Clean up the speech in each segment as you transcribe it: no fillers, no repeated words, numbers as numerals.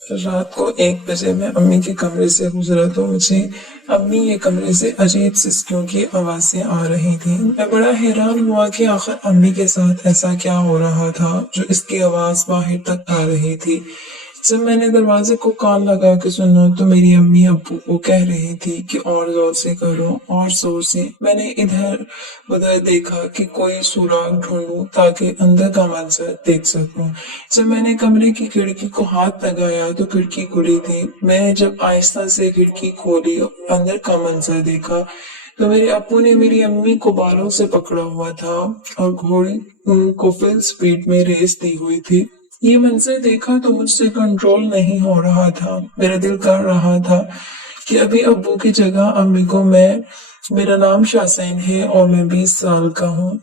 رات کو 1 بجے میں امی کے کمرے سے گزرا تو مجھے امی کے کمرے سے عجیب سسکیوں کی آوازیں آ رہی تھیں۔ میں بڑا حیران ہوا کہ آخر امی کے ساتھ ایسا کیا ہو رہا تھا جو اس کی آواز باہر تک آ رہی تھی۔ جب میں نے دروازے کو کان لگا کے سنا تو میری امی ابو کو کہہ رہی تھی کہ اور زور سے کرو اور زور سے۔ میں نے ادھر ادھر دیکھا کہ کوئی سوراخ ڈھونڈوں تاکہ اندر کا منظر دیکھ سکوں۔ جب میں نے کمرے کی کھڑکی کو ہاتھ لگایا تو کھڑکی کھلی تھی۔ میں نے جب آہستہ سے کھڑکی کھولی اور اندر کا منظر دیکھا تو میرے ابو نے میری امی کو بالوں سے پکڑا ہوا تھا اور گھوڑی کو فل سپیڈ میں ریس دی ہوئی تھی۔ یہ منظر دیکھا تو مجھ سے کنٹرول نہیں ہو رہا تھا۔ میرا دل کر رہا تھا کہ ابھی ابو کی جگہ امی کو میرا نام شاسین ہے اور میں 20 سال کا ہوں۔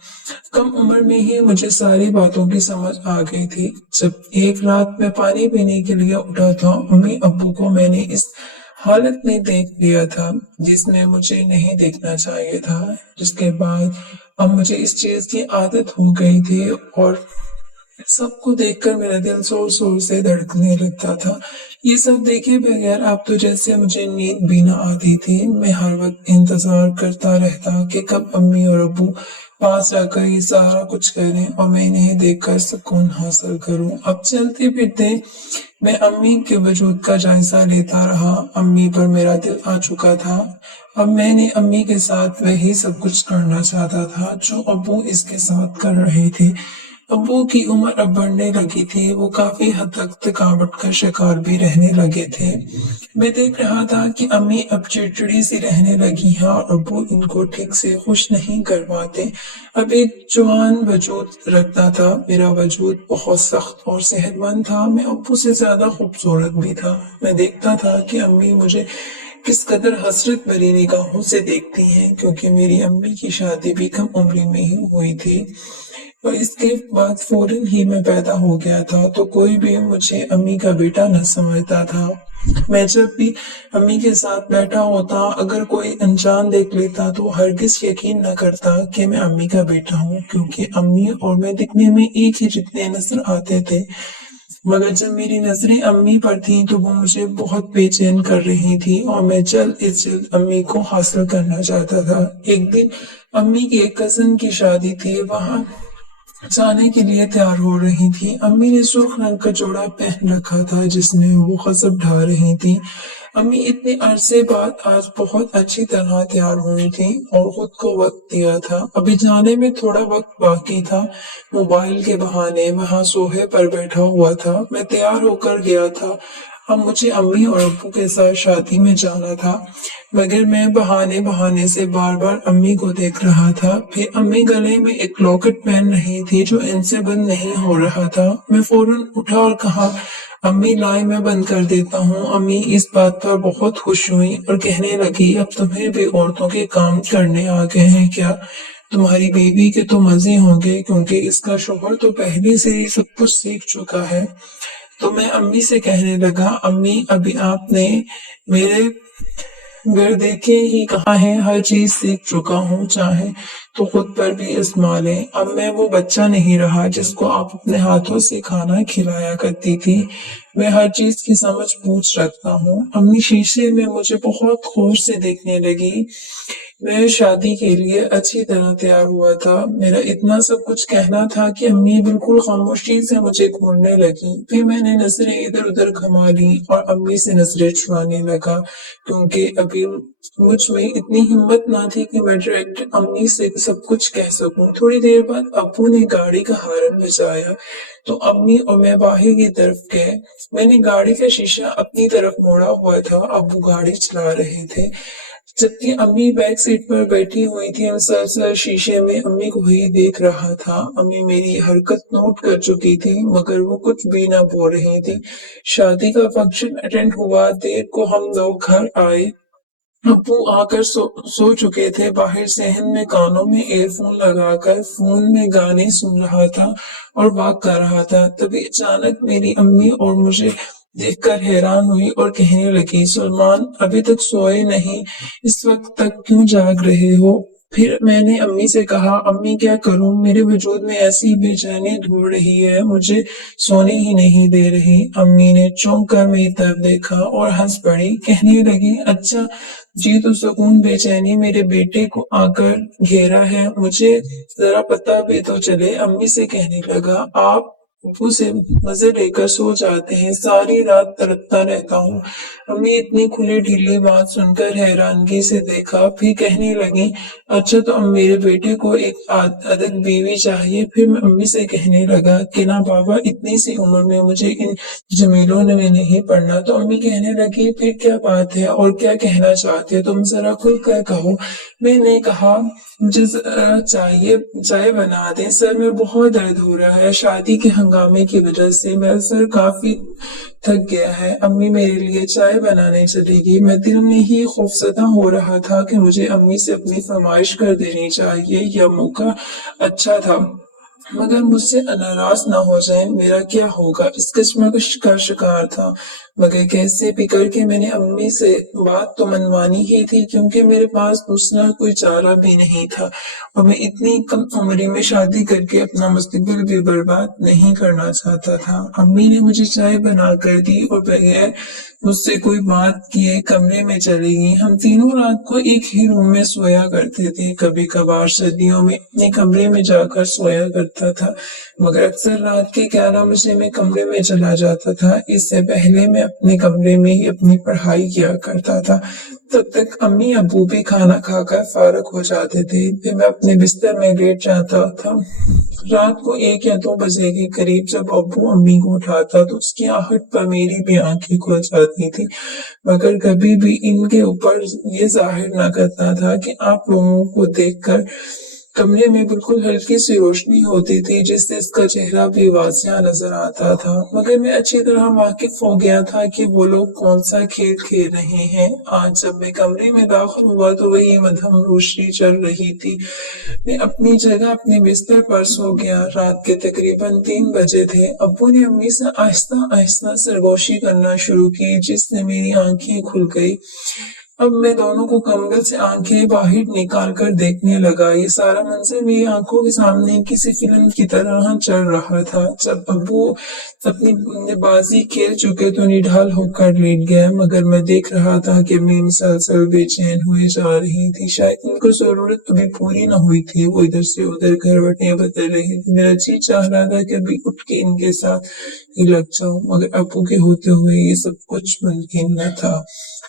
کم عمر میں ہی مجھے ساری باتوں کی سمجھ آ گئی تھی۔ جب ایک رات میں پانی پینے کے لیے اٹھا تو امی ابو کو میں نے اس حالت میں دیکھ لیا تھا جس میں مجھے نہیں دیکھنا چاہیے تھا، جس کے بعد اب مجھے اس چیز کی عادت ہو گئی تھی اور سب کو دیکھ کر میرا دل زور زور سے دھڑکنے لگتا تھا۔ یہ سب دیکھے بغیر اب تو جیسے مجھے نیند بھی نہ آتی تھی۔ میں ہر وقت انتظار کرتا رہتا کہ کب امی اور ابو پاس آ کر یہ سارا کچھ کریں اور میں انہیں دیکھ کر سکون حاصل کروں۔ اب چلتے پھرتے میں امی کے وجود کا جائزہ لیتا رہا۔ امی پر میرا دل آ چکا تھا۔ اب میں نے امی کے ساتھ وہی سب کچھ کرنا چاہتا تھا جو ابو اس کے ساتھ کر رہے تھے۔ ابو کی عمر اب بڑھنے لگی تھی۔ وہ کافی حد تک تھکاوٹ کا شکار بھی رہنے لگے تھے۔ میں دیکھ رہا تھا کہ امی اب چڑچڑی سی رہنے لگی ہیں اور ابو ان کو ٹھیک سے خوش نہیں کر پاتے۔ اب ایک جوان وجود رکھتا تھا۔ میرا وجود بہت سخت اور صحت مند تھا۔ میں ابو سے زیادہ خوبصورت بھی تھا۔ میں دیکھتا تھا کہ امی مجھے کس قدر حسرت بھری نگاہوں سے دیکھتی ہیں، کیونکہ میری امی کی شادی بھی کم عمری میں ہی ہوئی تھی اور اس کے بعد فوراً ہی میں پیدا ہو گیا تھا، تو کوئی بھی مجھے امی کا بیٹا نہ سمجھتا تھا۔ میں جب بھی امی کے ساتھ بیٹھا ہوتا، اگر کوئی انجان دیکھ لیتا تو ہرگز یقین نہ کرتا کہ میں امی کا بیٹا ہوں، کیونکہ امی اور میں دکھنے میں ایک ہی جتنے نظر آتے تھے۔ مگر جب میری نظریں امی پر تھیں تو وہ مجھے بہت بے چین کر رہی تھی اور میں جلد از جلد امی کو حاصل کرنا چاہتا تھا۔ ایک دن امی کی ایک کزن کی شادی تھی، وہاں جانے کے لیے تیار ہو رہی تھی۔ امی نے سرخ رنگ کا جوڑا پہن رکھا تھا جس میں وہ خزف ڈھا رہی تھی۔ امی اتنے عرصے بعد آج بہت اچھی طرح تیار ہوئی تھی اور خود کو وقت دیا تھا۔ ابھی جانے میں تھوڑا وقت باقی تھا۔ موبائل کے بہانے وہاں سوہے پر بیٹھا ہوا تھا۔ میں تیار ہو کر گیا تھا۔ اب مجھے امی اور ابو کے ساتھ شادی میں جانا تھا، مگر میں بہانے سے بار بار امی کو دیکھ رہا تھا۔ پھر امی گلے میں ایک لاکٹ پہن رہی تھی جو ان سے بند نہیں ہو رہا تھا۔ میں فوراً اٹھا اور کہا، امی لائے میں بند کر دیتا ہوں۔ امی اس بات پر بہت خوش ہوئی اور کہنے لگی، اب تمہیں بھی عورتوں کے کام کرنے آ گئے ہیں کیا؟ تمہاری بیوی کے تو مزے ہوں گے، کیونکہ اس کا شوہر تو پہلے سے ہی سب کچھ سیکھ چکا ہے۔ تو میں امی سے کہنے لگا، امی ابھی آپ نے میرے گھر دیکھے ہی کہا ہے، ہر چیز سیکھ چکا ہوں، چاہے تو خود پر بھی آزما لیں۔ اب میں وہ بچہ نہیں رہا جس کو آپ اپنے ہاتھوں سے کھانا کھلایا کرتی تھی۔ میں ہر چیز کی سمجھ بوجھ رکھتا ہوں۔ امی شیشے میں مجھے بہت غور سے دیکھنے لگی۔ میں شادی کے لیے اچھی طرح تیار ہوا تھا۔ میرا اتنا سب کچھ کہنا تھا کہ امی بالکل خاموشی سے مجھے گھورنے لگی۔ پھر میں نے نظریں ادھر ادھر گھما لی اور امی سے نظریں چھڑانے لگا، کیونکہ ابھی مجھ میں اتنی ہمت نہ تھی کہ میں ڈائریکٹ امی سے سب کچھ کہہ سکوں۔ تھوڑی دیر بعد ابو نے گاڑی کا ہارن بجایا تو امی اور میں باہر کی طرف گئے۔ میں نے گاڑی کا شیشہ اپنی طرف موڑا ہوا تھا، ابو گاڑی چلا رہے تھے، جبکہ امی بیک سیٹ پر بیٹھی ہوئی تھی۔ مسلسل شیشے میں امی کو ہی دیکھ رہا تھا۔ امی میری حرکت نوٹ کر چکی تھی، مگر وہ کچھ بھی نہ بول رہی تھی۔ شادی کا فنکشن اٹینڈ ہوا، دیر کو ہم لوگ گھر آئے۔ ابو آ کر سو چکے تھے۔ باہر صحن میں کانوں میں ایئر فون لگا کر فون میں گانے سن رہا تھا اور واک کر رہا تھا۔ تبھی اچانک میری امی اور مجھے دیکھ کر حیران ہوئی اور کہنے لگی، سلمان ابھی تک سوئے نہیں، اس وقت تک کیوں جاگ رہے ہو؟ پھر میں نے امی سے کہا امی کیا کروں، میرے وجود میں ایسی بے چینی ڈھونڈ رہی ہے، مجھے سونے ہی نہیں دے رہی۔ امی نے چونک کر میری طرف دیکھا اور ہنس پڑی، کہنے لگی اچھا جی تو سکون بے چینی میرے بیٹے کو آ کر گھیرا ہے، مجھے ذرا پتہ بھی تو چلے۔ امی سے کہنے لگا آپ ابو سے مزے لے کر سو جاتے ہیں، ساری رات تڑپتا رہتا ہوں۔ امی اتنی کھلی ڈھلی بات سن کر حیرانگی سے دیکھا، پھر کہنے لگی اچھا تو اب میرے بیٹے کو ایک عادت بیوی چاہیے۔ پھر میں امی سے کہنے لگا کہ نہ بابا اتنی سی عمر میں مجھے ان جمیلوں میں نہیں پڑنا۔ تو امی کہنے لگی پھر کیا بات ہے اور کیا کہنا چاہتے تم، ذرا کھل کر کہو۔ میں نے کہا مجھے چائے بنا دے، سر میں بہت درد ہو رہا ہے، شادی کے ہنگامے کی وجہ سے میرا سر کافی تھک گیا ہے۔ امی میرے لیے چائے بنانے چلی گئی، میں دل میں ہی خوفزدہ ہو رہا تھا کہ مجھے امی سے اپنی فرمائش کر دینی چاہیے، یہ موقع اچھا تھا مگر مجھ سے ناراض نہ ہو جائے، میرا کیا ہوگا، اس کشمکش کا شکار تھا۔ مگر کیسے بھی کر کے میں نے امی سے بات تو منوانی ہی تھی، کیونکہ میرے پاس دوسرا کوئی چارہ بھی نہیں تھا اور میں اتنی کم عمری میں شادی کر کے اپنا مستقبل بھی برباد نہیں کرنا چاہتا تھا۔ امی نے مجھے چائے بنا کر دی اور بغیر مجھ سے کوئی بات کیے کمرے میں چلی گئی۔ ہم تینوں رات کو ایک ہی روم میں سویا کرتے تھے، کبھی کبھار سردیوں میں اپنے کمرے میں جا کر سویا کرتا تھا، مگر اکثر رات کے 11 بجے میں کمرے میں چلا جاتا تھا، اس سے پہلے میں اپنے کمرے میں ہی اپنی پڑھائی کیا کرتا تھا۔ تب تک امی ابو بھی کھانا کھا کر فارغ ہو جاتے تھے، پھر میں اپنے بستر میں لیٹ جاتا تھا۔ رات کو 1 یا 2 بجے کے قریب جب ابو امی کو اٹھاتا تو اس کی آہٹ پر میری بھی آنکھیں کھل جاتی تھی، مگر کبھی بھی ان کے اوپر یہ ظاہر نہ کرتا تھا کہ آپ لوگوں کو دیکھ کر کمرے میں بالکل ہلکی سی روشنی ہوتی تھی جس سے اس کا چہرہ بھی واضح نظر آتا تھا، مگر میں اچھی طرح واقف ہو گیا تھا کہ وہ لوگ کون سا کھیل کھیل رہے ہیں۔ آج جب میں کمرے میں داخل ہوا تو وہی مدھم روشنی چل رہی تھی۔ میں اپنی جگہ اپنے بستر پر سو گیا۔ رات کے تقریباً 3 بجے تھے۔ ابو نے امی سے آہستہ آہستہ سرگوشی کرنا شروع کی جس سے میری آنکھیں کھل گئی۔ اب میں دونوں کو کمبل سے آنکھیں باہر نکال کر دیکھنے لگا، یہ سارا منظر میری آنکھوں کے سامنے کسی فلم کی طرح چل رہا تھا۔ جب ابو اپنی بازی کھیل چکے تو نڈھال ہو کر لیٹ گئے، مگر میں دیکھ رہا تھا کہ امی مسلسل بے چین ہوئے جا رہی تھی، شاید ان کو ضرورت ابھی پوری نہ ہوئی تھی، وہ ادھر سے ادھر کروٹیں بدل رہی تھی۔ میرا جی چاہ رہا تھا کہ ابھی اٹھ کے ان کے ساتھ ہی لگ جاؤں، مگر ابو کے ہوتے ہوئے یہ سب کچھ ممکن نہ تھا۔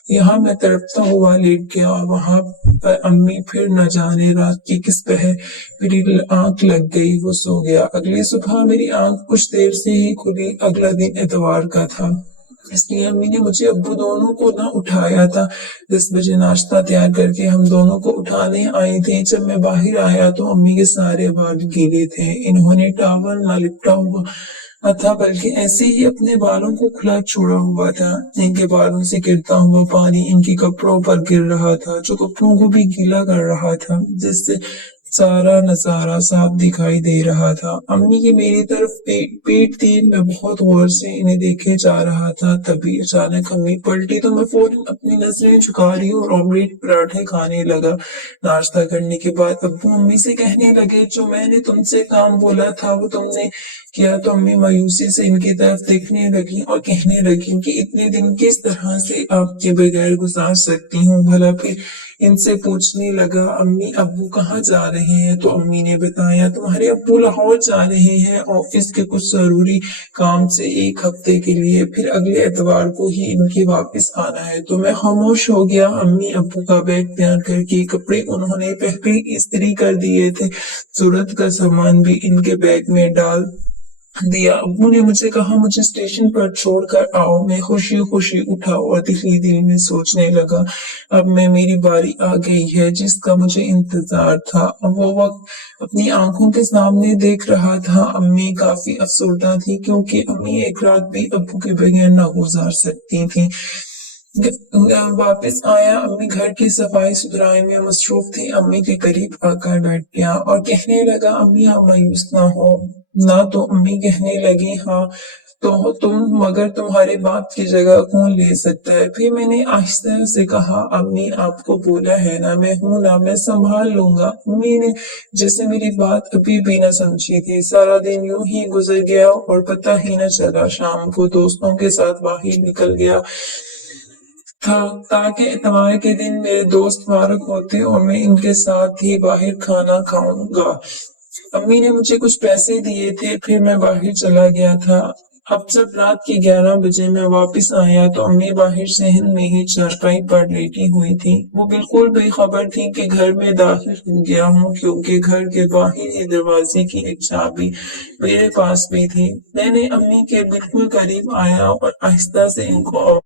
یہاں میں تڑپتا ہوا لیٹ گیا اور وہاں پر امی پھر نہ جانے رات کی کس پہر میری آنکھ لگ گئی، وہ سو گیا۔ اگلی صبح میری آنکھ کچھ دیر سے ہی کھلی، اگلا دن اتوار کا تھا، اس لیے امی نے مجھے ابو دونوں کو نہ اٹھایا تھا۔ 10 بجے ناشتہ تیار کر کے ہم دونوں کو اٹھانے آئی تھی۔ جب میں باہر آیا تو امی کے سارے بال گیلے تھے، انہوں نے ٹاول نہ لپٹا ہوا تھا بلکہ ایسے ہی اپنے بالوں کو کھلا چھوڑا ہوا تھا۔ ان کے بالوں سے گرتا ہوا پانی ان کے کپڑوں پر گر رہا تھا جو کپڑوں کو بھی گیلا کر رہا تھا، جس سے سارا نظارہ صاف دکھائی دے رہا تھا۔ امی کی میری طرف پیٹ تھی، میں بہت غور سے انہیں دیکھے جا رہا تھا، تبھی اچانک امی پلٹی تو میں فوراً اپنی نظریں جھکا رہی اور آملیٹ پراٹھے کھانے لگا۔ ناشتہ کرنے کے بعد ابو امی سے کہنے لگے جو میں نے تم سے کام بولا تھا وہ تم نے کیا؟ تو امی مایوسی سے ان کی طرف دیکھنے لگی اور کہنے لگی کہ اتنے دن کس طرح سے آپ کے بغیر گزار سکتی ہوں۔ بھلا پھر ان سے پوچھنے لگا امی ابو کہاں جا رہے ہیں؟ تو امی نے بتایا تمہارے ابو لاہور جا رہے ہیں آفس کے کچھ ضروری کام سے 1 ہفتے کے لیے، پھر اگلے اتوار کو ہی ان کے واپس آنا ہے۔ تو میں خاموش ہو گیا۔ امی ابو کا بیگ تیار کر کے کپڑے انہوں نے پہلے استری کر دیے تھے، ضرورت کا سامان بھی ان کے بیگ میں ڈال دیا۔ ابو نے مجھے کہا مجھے اسٹیشن پر چھوڑ کر آؤ۔ میں خوشی خوشی اٹھا اور دل میں سوچنے لگا اب میری باری آ گئی ہے جس کا مجھے انتظار تھا۔ اب وہ وقت اپنی آنکھوں کے سامنے دیکھ رہا تھا۔ امی کافی افسردہ تھی کیونکہ امی ایک رات بھی ابو کے بغیر نہ گزار سکتی تھی۔ واپس آیا، امی گھر کی صفائی ستھرائی میں مصروف تھی۔ امی کے قریب آ کر بیٹھ گیا اور کہنے لگا امی آپ مایوس نہ ہو۔ نہ تو امی کہنے لگی ہاں تو مگر تمہارے باپ کی جگہ کون لے سکتا ہے؟ پھر میں نے آہستہ سے کہا امی آپ کو بولا ہے نا میں ہوں نا، میں سنبھال لوں گا۔ امی نے جیسے میری بات ابھی بھی نہ سمجھی تھی۔ سارا دن یوں ہی گزر گیا اور پتہ ہی نہ چلا۔ شام کو دوستوں کے ساتھ باہر نکل گیا تھا تاکہ اتوار کے دن میرے دوست فارغ ہوتے اور میں ان کے ساتھ ہی باہر کھانا کھاؤں گا۔ امی نے مجھے کچھ پیسے دیے تھے، پھر میں باہر چلا گیا تھا۔ اب جب رات کے 11 بجے میں واپس آیا تو امی باہر صحن میں ہی چارپائی پر لیٹی ہوئی تھی۔ وہ بالکل بے خبر تھی کہ گھر میں داخل ہو گیا ہوں، کیونکہ گھر کے باہر ہی دروازے کی ایک چابی میرے پاس بھی تھی۔ میں نے امی کے بالکل قریب آیا اور آہستہ سے ان کو